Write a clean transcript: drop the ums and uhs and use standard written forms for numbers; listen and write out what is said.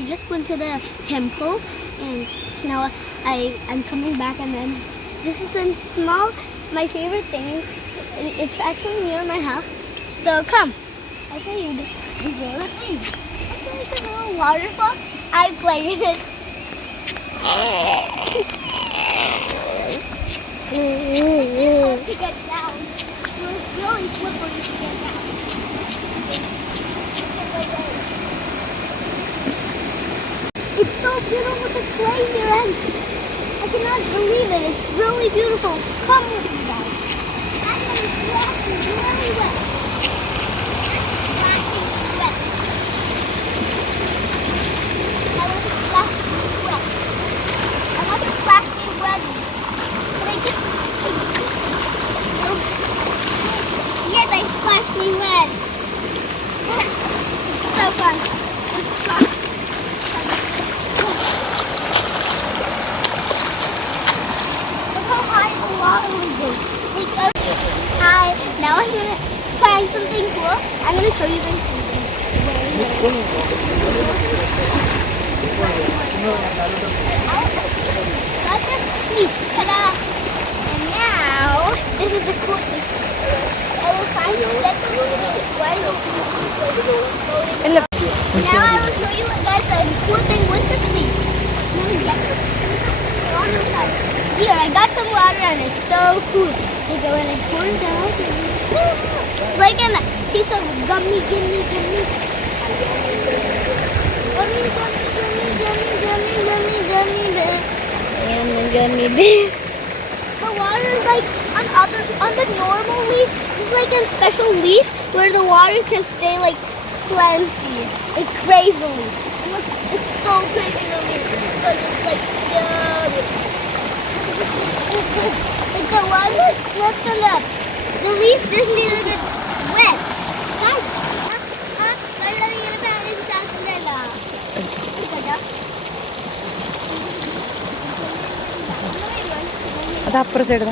I just went to the temple, and now I'm coming back, and then this is a small, my favorite thing. It's actually near my house. So come, I'll show you the favorite thing. It's a little waterfall. I play in it. It's to get down. It's really slippery to get down. It's so beautiful to play here, and I cannot believe it. It's really beautiful. Come with me, guys. I'm going to splash really wet. I want to splash wet. I want to splash wet. Can I get... Yes, I splashed me wet. So fun. It's fun. Hi, now I'm gonna find something cool. I'm gonna show you guys something. That's just sleep. Ta-da! And now, this is the cool thing. I will find you that now I will show you guys a cool thing with the sleep. Here, I got some water and it's so cool. Like when I pour it out, like a piece of gummy. Gummy bear. The water is like on the normal leaf. It's like a special leaf where the water can stay like cleansy, like crazily. It's so crazy to me because it's like like the water slips on the leaf doesn't even get wet. അത് അപ്പുറ side